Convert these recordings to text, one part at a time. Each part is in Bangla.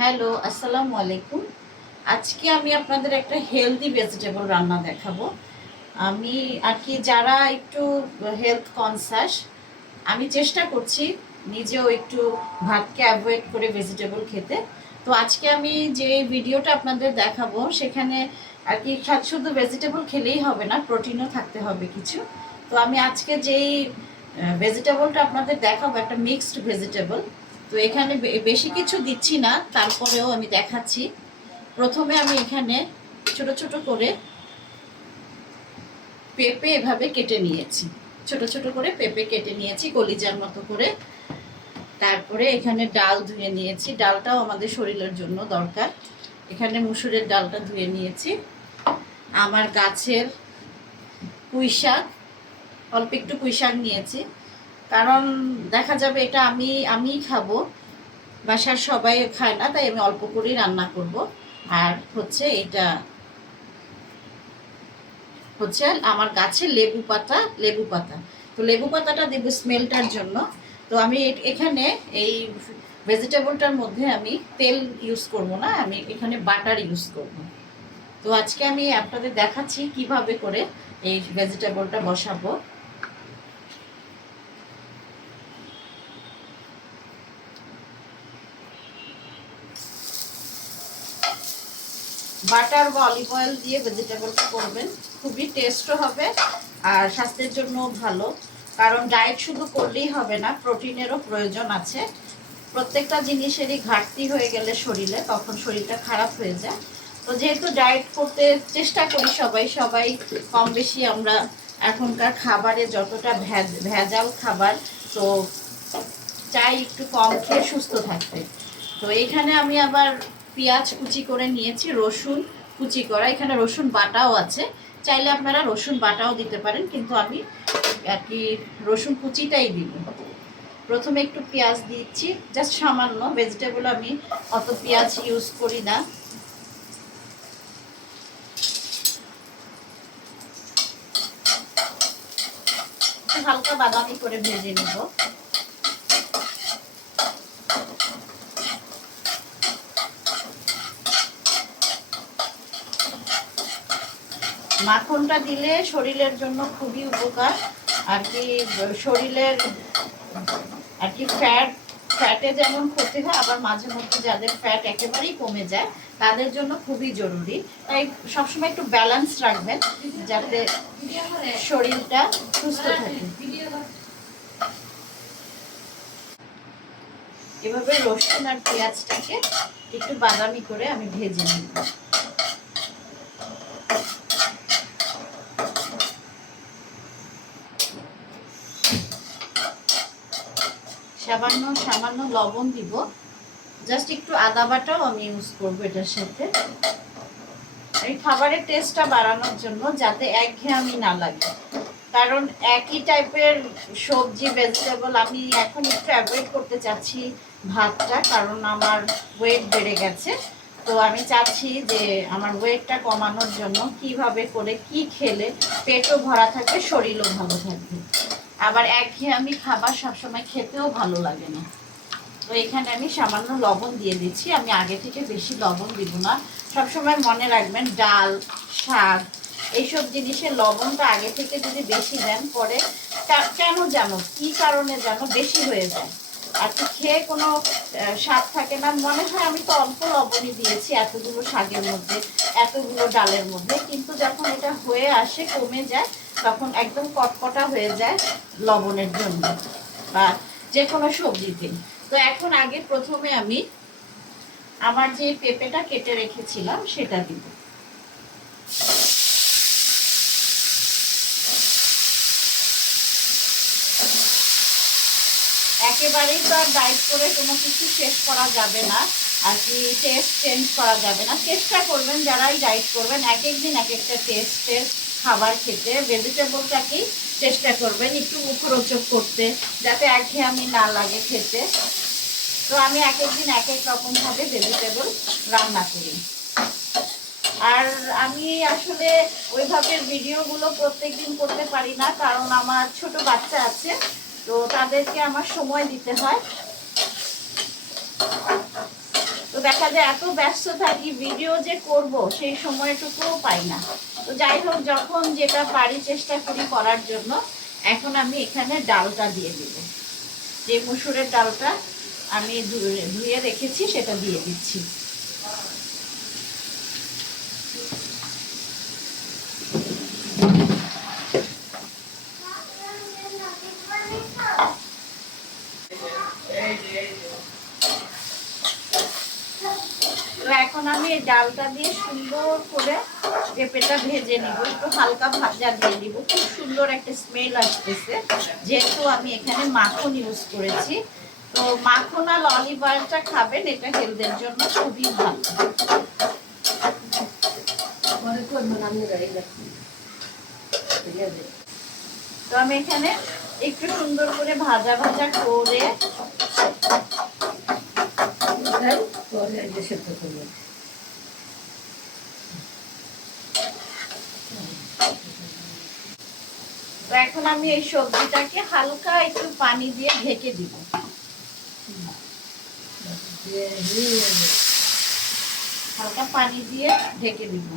হ্যালো, আসসালামু আলাইকুম। আজকে আমি আপনাদের একটা হেলদি ভেজিটেবল রান্না দেখাবো। আমি আর কি যারা একটু হেলথ কনসাস, আমি চেষ্টা করছি নিজেও একটু ভাতকে অ্যাভয়েড করে ভেজিটেবল খেতে। তো আজকে আমি যে ভিডিওটা আপনাদের দেখাবো সেখানে আর কি শুধু ভেজিটেবল খেলেই হবে না, প্রোটিনও থাকতে হবে কিছু। তো আমি আজকে যেই ভেজিটেবলটা আপনাদের দেখাবো একটা মিক্সড ভেজিটেবল। তো এখানে বেশি কিছু দিচ্ছি না, তারপরেও আমি দেখাচ্ছি। প্রথমে আমি এখানে ছোট ছোট করে পেঁপে এভাবে কেটে নিয়েছি, ছোট ছোট করে পেঁপে কেটে নিয়েছি কলিজার মতো করে। তারপরে এখানে ডাল ধুয়ে নিয়েছি, ডালটাও আমাদের শরীরের জন্য দরকার। এখানে মুসুরের ডালটা ধুয়ে নিয়েছি। আমার গাছের পুঁই শাক, অল্প একটু পুঁই শাক নিয়েছি, কারণ দেখা যাবে এটা আমিই খাবো, বাসার সবাই খায় না, তাই আমি অল্প করেই রান্না করব। আর হচ্ছে এটা হচ্ছে আমার গাছের লেবু পাতা। তো লেবু পাতাটা দেবো স্মেলটার জন্য। তো আমি এখানে এই ভেজিটেবলটার মধ্যে আমি তেল ইউজ করব না, আমি এখানে বাটার ইউজ করব। তো আজকে আমি আপনাদের দেখাচ্ছি কিভাবে করে এই ভেজিটেবলটা বসাবো। বাটার বা অলিভ অয়েল দিয়ে ভেজিটেবলটা করবেন, খুবই টেস্টও হবে আর স্বাস্থ্যের জন্য ভালো। কারণ ডায়েট শুধু করলেই হবে না, প্রোটিনেরও প্রয়োজন আছে। প্রত্যেকটা জিনিসেরই ঘাটতি হয়ে গেলে শরীরে তখন শরীরটা খারাপ হয়ে যায়। তো যেহেতু ডায়েট করতে চেষ্টা করি সবাই সবাই কম বেশি আমরা এখনকার খাবারে যতটা ভেজাল খাবার, তো চাই একটু কম খেয়ে সুস্থ থাকতে। তো এখানে আমি আবার পেঁয়াজ কুচি করে নিয়েছি, রসুন কুচি করা, এখানে রসুন বাটাও আছে, চাইলে আপনারা রসুন বাটাও দিতে পারেন, কিন্তু আমি আর কি রসুন কুচিটাই দিব। প্রথমে একটু পেঁয়াজ দিচ্ছি, জাস্ট সামান্য, ভেজিটেবল আমি অত পেঁয়াজ ইউজ করি না। হালকা বাদামি করে ভেজে নেব। মাখনটা দিলে শরীরের জন্য খুবই উপকার আর কি। শরীরের আর কি ফ্যাটে যেমন ক্ষতি হয়, আবার মাঝে মধ্যে যাদের ফ্যাট একেবারেই কমে যায় তাদের জন্য খুবই জরুরি। তাই সবসময় একটু ব্যালেন্স রাখবেন যাতে শরীরটা সুস্থ থাকে। এভাবে রসুন আর পেঁয়াজটাকে একটু বাদামি করে আমি ভেজে নিব। সামান্য সামান্য লবণ দিব, জাস্ট একটু আদা বাটাও আমি ইউজ করবো এটার সাথে, এই খাবারের টেস্টটা বাড়ানোর জন্য, যাতে একঘেয়েমি না লাগে। কারণ একই টাইপের সবজি ভেজিটেবল আমি এখন একটু অ্যাভয়েড করতে চাচ্ছি ভাতটা, কারণ আমার ওয়েট বেড়ে গেছে। তো আমি চাচ্ছি যে আমার ওয়েটটা কমানোর জন্য কিভাবে করে কি খেলে পেটও ভরা থাকবে, শরীরও ভালো থাকবে। আবার একঘেয়েমি খাবার সবসময় খেতেও ভালো লাগে না। তো এখানে আমি সামান্য লবণ দিয়ে দিচ্ছি, আমি আগে থেকে বেশি লবণ দিব না। সবসময় মনে রাখবেন ডাল, শাক, এইসব জিনিসের লবণটা আগে থেকে যদি বেশি দেন পরে কেন জানো কি কারণে জানো বেশি হয়ে যায়, আর তো খেয়ে কোনো স্বাদ থাকে না, মনে হয় আমি তো অল্প লবণই দিয়েছি এতগুলো শাকের মধ্যে, এতগুলো ডালের মধ্যে, কিন্তু যখন এটা হয়ে আসে কমে যায় তখন একদম কটকটা হয়ে যায় লবণের জন্য বা যে কোনো সবজিতে। তো এখন আগে প্রথমে আমি আমার যে পেঁপেটা কেটে রেখেছিলাম সেটা দিব। একেবারেই তো আর ডায়েট করে কোনো কিছু শেষ করা যাবে না আর কি, টেস্ট চেঞ্জ করা যাবে না। চেষ্টা করবেন যারাই ডায়েট করবেন এক এক দিন এক একটা টেস্টের খাবার খেতে, ভেজিটেবলটাকেই চেষ্টা করবেন একটু মুখরোচক করতে, যাতে একঘেয়েমি না লাগে খেতে। তো আমি এক এক দিন এক এক রকমভাবে ভেজিটেবল রান্না করি। আর আমি আসলে ওইভাবে ভিডিওগুলো প্রত্যেকদিন করতে পারি না, কারণ আমার ছোট বাচ্চা আছে, তো তাদেরকে আমার সময় দিতে হয়। তো দেখা যায় এত ব্যস্ত থাকি, ভিডিও যে করব সেই সময়টুকুও পাই না। তো যাই হোক, যখন যেটা পারি চেষ্টা করি করার জন্য। এখন আমি এখানে ডালটা দিয়ে দিব, যে মসুরের ডালটা আমি ধুয়ে রেখেছি সেটা দিয়ে দিচ্ছি। তো এখন আমি এই ডালটা দিয়ে সুন্দর করে পেঁপেটা ভেজে নিব, একটু হালকা ভাজা দিয়ে দিব। খুব সুন্দর একটা স্মেল আসতেছে, যেহেতু আমি এখানে মাখন ইউজ করেছি। তো মাখন আর অলিভ অয়েলটা খাবেন, এটা হেলথের জন্য খুবই ভালো। তো আমি এখানে একটু সুন্দর করে ভাজা ভাজা করে তো এখন আমি এই সবজিটাকে হালকা একটু পানি দিয়ে ঢেকে দিব। হালকা পানি দিয়ে ঢেকে দিব।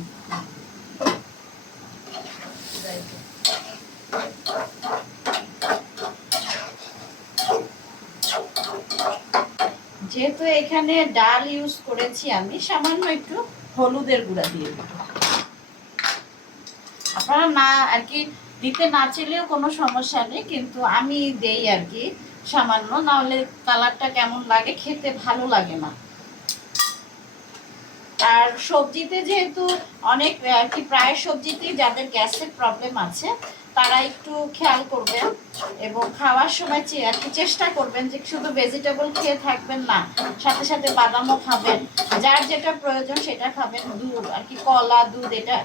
যেহেতু এখানে ডাল ইউজ করেছি, আমি সামান্য একটু হলুদের গুঁড়া দিয়ে দেব। আপনারা না আর কি দিতে না চাইলেও কোনো সমস্যা নেই, কিন্তু আমি দেই আর কি সামান্য, না হলে কালারটা কেমন লাগে, খেতে ভালো লাগে না। আর সবজিতে যেহেতু অনেক আর কি প্রায় সবজিতেই যাদের গ্যাসের প্রবলেম আছে তারা একটু খেয়াল করবেন এবং খাওয়ার সময় আর কি চেষ্টা করবেন যে শুধু ভেজিটেবল খেয়ে থাকবেন না, সাথে সাথে বাদামও খাবেন, যার যেটা প্রয়োজন সেটা খাবেন। দুধ আর কি, কলা, দুধ এটা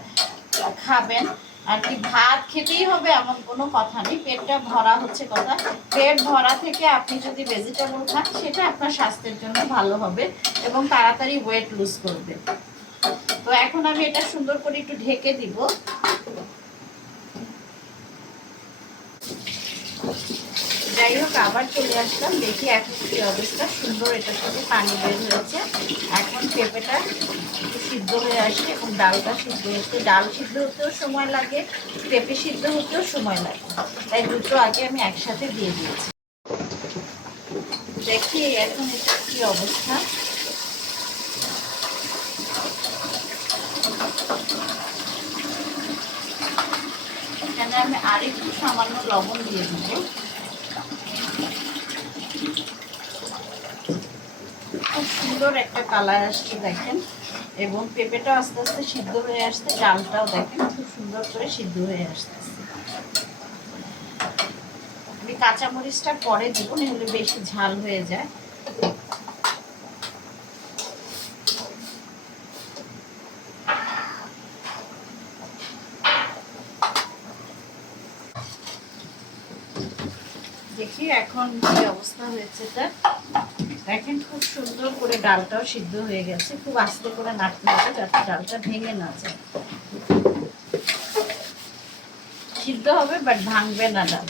খাবেন আর কি। ভাত খেতেই হবে এমন কোনো কথা নেই, পেটটা ভরা হচ্ছে কথা। পেট ভরা থেকে আপনি যদি ভেজিটেবল খান সেটা আপনার স্বাস্থ্যের জন্য ভালো হবে এবং তাড়াতাড়ি ওয়েট লুজ করবে। তো এখন আমি এটা সুন্দর করে একটু ঢেকে দিব। যাই হোক, আবার চলে আসলাম, দেখি এখন কি অবস্থা। সুন্দর এটার সাথে পানি বের হয়েছে। এখন পেঁপেটা সিদ্ধ হয়ে আসে এবং ডালটা সিদ্ধ হতে, ডাল সিদ্ধ হতেও সময় লাগে, পেঁপে সিদ্ধ হতেও সময় লাগে, তাই দুটো আগে আমি একসাথে দিয়ে দিয়েছি। দেখি এখন এটা কি অবস্থা। এখানে আমি আরেকটু সামান্য লবণ দিয়ে দিব। খুব সুন্দর একটা কালার আসছে দেখেন, এবং পেঁপেটা আস্তে আস্তে সিদ্ধ হয়ে আসছে, ডালটাও দেখেন খুব সুন্দর করে সিদ্ধ হয়ে আসতেছে। আমি কাঁচামরিচটা পরে দিব, নাহলে বেশি ঝাল হয়ে যায়। দেখি এখন কি অবস্থা হয়েছে এটা। দেখেন খুব সুন্দর করে ডালটাও সিদ্ধ হয়ে গেছে। খুব আস্তে করে নাড়তে হবে যাতে ডালটা ভেঙে না যায়। সিদ্ধ হবে বাট ভাঙবে না ডাল।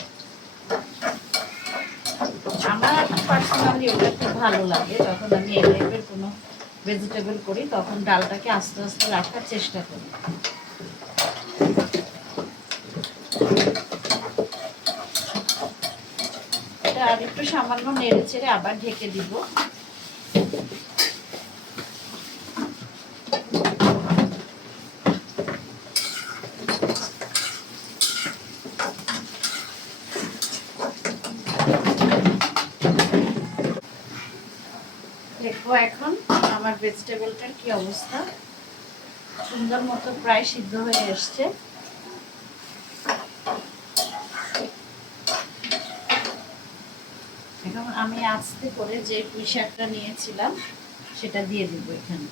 আমার পার্সোনালি ওটা খুব ভালো লাগে, যখন আমি এই টাইপের কোনো ভেজিটেবল করি তখন ডালটাকে আস্তে আস্তে রাখার চেষ্টা করি। এটা আর একটু সামান্য নেড়ে চেড়ে আবার ঢেকে দিব। দেখবো এখন আমার ভেজিটেবলটার কি অবস্থা। সুন্দর মতো প্রায় সিদ্ধ হয়ে এসছে। এখন আমি আস্তে করে যে পুঁই শাকটা নিয়েছিলাম সেটা দিয়ে দিব এখানে।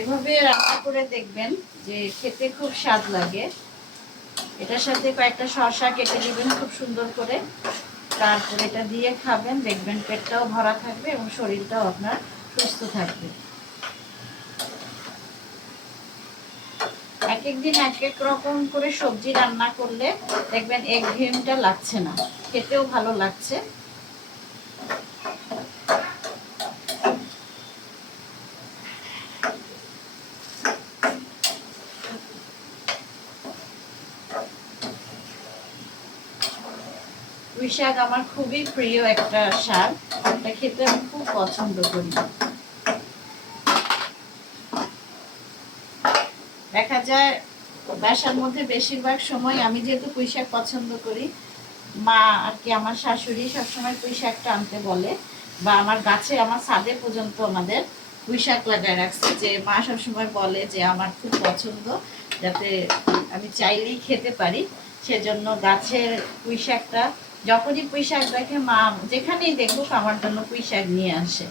এভাবে রান্না করে দেখবেন যে খেতে খুব স্বাদ লাগে। এটার সাথে কয়েকটা শসা কেটে দিবেন খুব সুন্দর করে, তারপর এটা দিয়ে খাবেন, দেখবেন পেটটাও ভরা থাকবে এবং শরীরটাও আপনার সুস্থ থাকবে। এক এক দিন এক এক রকম করে সবজি রান্না করলে দেখবেন একঘেয়েমিটা লাগছে না, খেতেও ভালো লাগছে শাক আমার খুবই প্রিয় একটা শাক, এটা খেতে আমি খুব পছন্দ করি। দেখা যায় বাসার মধ্যে বেশিরভাগ সময় আমি যেহেতু পুঁই শাক পছন্দ করি, মা আর কি আমার শাশুড়ি সবসময় পুঁই শাকটা আনতে বলে, বা আমার গাছে আমার ছাদে পর্যন্ত আমাদের পুঁই শাক লাগায় রাখছে, যে মা সবসময় বলে যে আমার খুব পছন্দ, যাতে আমি চাইলেই খেতে পারি, সেজন্য গাছের পুঁই শাকটা যখনই পুঁই শাক দেখে মা যেখানেই দেখুক আমার জন্য পুঁই শাক নিয়ে আসে।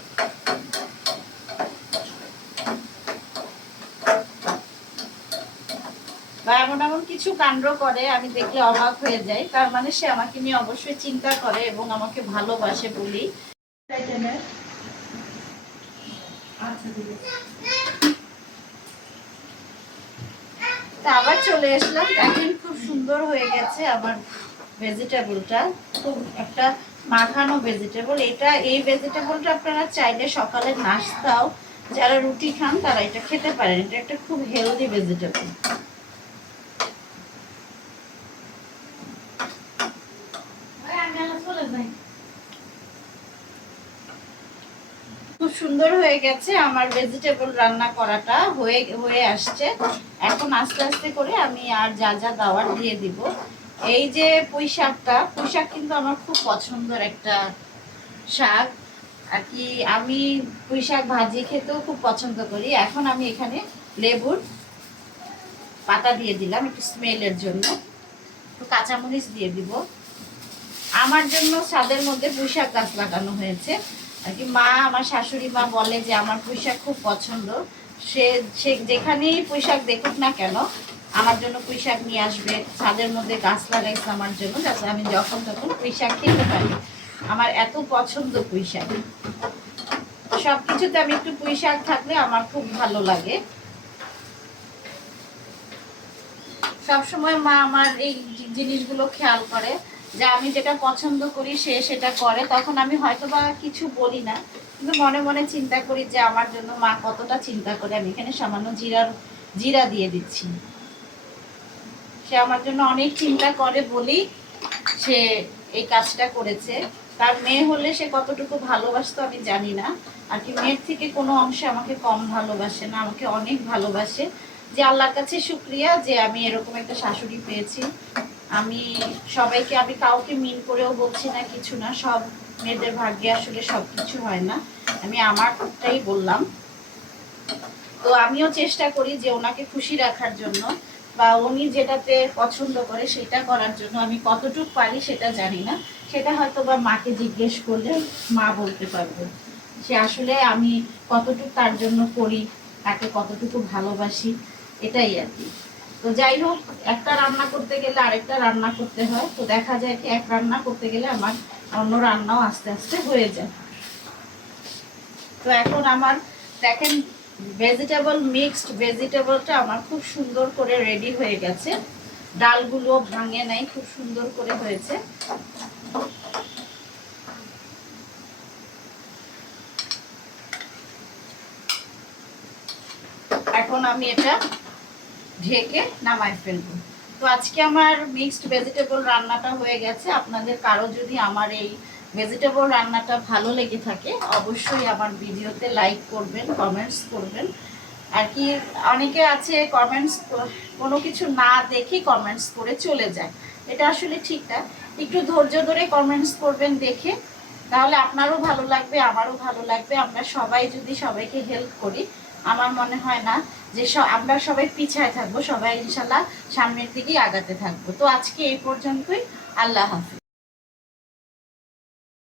বা এমন এমন কিছু কাণ্ড করে আমি দেখলে অবাক হয়ে যাই, তার মানে সে আমাকে নিয়ে অবশ্যই চিন্তা করে এবং আমাকে ভালোবাসে বলি। আবার চলে আসলাম, দেখেন খুব সুন্দর হয়ে গেছে আমার ভেজিটেবলটা, খুব একটা মাখানো ভেজিটেবল। এই ভেজিটেবলটা আপনারা চাইলে সকালে নাস্তাও, যারা রুটি খান তারা এটা খেতে পারেন, এটা একটা খুব হেলদি ভেজিটেবল। খুব সুন্দর হয়ে গেছে আমার ভেজিটেবল রান্না করাটা, হয়ে আসছে। এখন আস্তে আস্তে করে আমি আর যা যা দেওয়ার দিয়ে দিব। এই যে পুঁই শাক কিন্তু আমার খুব পছন্দের একটা শাক আর কি। আমি পুঁই শাক ভাজি খেতেও খুব পছন্দ করি। এখন আমি এখানে লেবুর পাতা দিয়ে দিলাম একটু স্মেলের জন্য, একটু কাঁচামরিচ দিয়ে দিব। আমার জন্য ছাদের মধ্যে পুঁই শাক গাছ লাগানো হয়েছে আর কি। মা, আমার শাশুড়ি মা বলে যে আমার পুঁই শাক খুব পছন্দ, সে যেখানেই পুঁই শাক দেখুক না কেন আমার জন্য পুঁই শাক নিয়ে আসবে। ছাদের মধ্যে গাছ লাগাইছে আমার জন্য, যাতে আমি যখন তখন পুঁই শাক খেতে পারি। আমার এত পছন্দ পুঁই শাক, সব কিছুতে আমি একটু পুঁই শাক থাকলে আমার খুব ভালো লাগে। সবসময় মা আমার এই জিনিসগুলো খেয়াল করে, যে আমি যেটা পছন্দ করি সে সেটা করে। তখন আমি হয়তো বা কিছু বলি না, কিন্তু মনে মনে চিন্তা করি যে আমার জন্য মা কতটা চিন্তা করে। আমি এখানে সামান্য জিরা দিয়ে দিচ্ছি। সে আমার জন্য অনেক চিন্তা করে বলেই সে এই কাজটা করেছে। তার মেয়ে হলে সে কতটুকু ভালোবাসতো আমি জানি না, আর কি মেয়ের থেকে কোনো অংশে আমাকে কম ভালোবাসে না, আমাকে অনেক ভালোবাসে। যে আল্লাহর কাছে শুকরিয়া যে আমি এরকম একটা শাশুড়ি পেয়েছি। আমি কাউকে মিন করেও বলছি না, কিছু না, সব মেয়েদের ভাগ্যে আসলে সব কিছু হয় না, আমি আমারটাই বললাম। তো আমিও চেষ্টা করি যে ওনাকে খুশি রাখার জন্য, বা উনি যেটাতে পছন্দ করে সেটা করার জন্য। আমি কতটুকু পারি সেটা জানি না, সেটা হয়তো বা মাকে জিজ্ঞেস করলে মা বলতে পারবে সে আসলে আমি কতটুকু তার জন্য করি, তাকে কতটুকু ভালোবাসি, এটাই আর কি। তো যাই হোক, একটা রান্না করতে গেলে আরেকটা রান্না করতে হয়। তো দেখা যায় কি এক রান্না করতে গেলে আমার অন্য রান্নাও আস্তে আস্তে হয়ে যায়। তো এখন আমার দেখেন মিক্সড ভেজিটেবলটা আমার খুব সুন্দর করে রেডি হয়ে গেছে। ডালগুলো ভাঙে নাই, খুব সুন্দর করে হয়েছে। এখন আমি এটা ঢেকে নামাই ফেলবো। তো আজকে আমার মিক্সড ভেজিটেবল রান্নাটা হয়ে গেছে। আপনাদের কারো যদি আমার এই ভেজিটেবল রান্নাটা ভালো লেগে থাকে অবশ্যই আমার ভিডিওতে লাইক করবেন, কমেন্টস করবেন আর কি। অনেকে আছে কমেন্টস কোনো কিছু না দেখে কমেন্টস করে চলে যায়, এটা আসলে ঠিক না। একটু ধৈর্য ধরে কমেন্টস করবেন দেখে, তাহলে আপনারও ভালো লাগবে, আমারও ভালো লাগবে। আমরা সবাই যদি সবাইকে হেল্প করি, আমার মনে হয় না যে আমরা সবাই পিছায় থাকবো, সবাই ইনশাল্লাহ সামনের দিকেই আগাতে থাকবো। তো আজকে এই পর্যন্তই, আল্লাহ হাফিজ।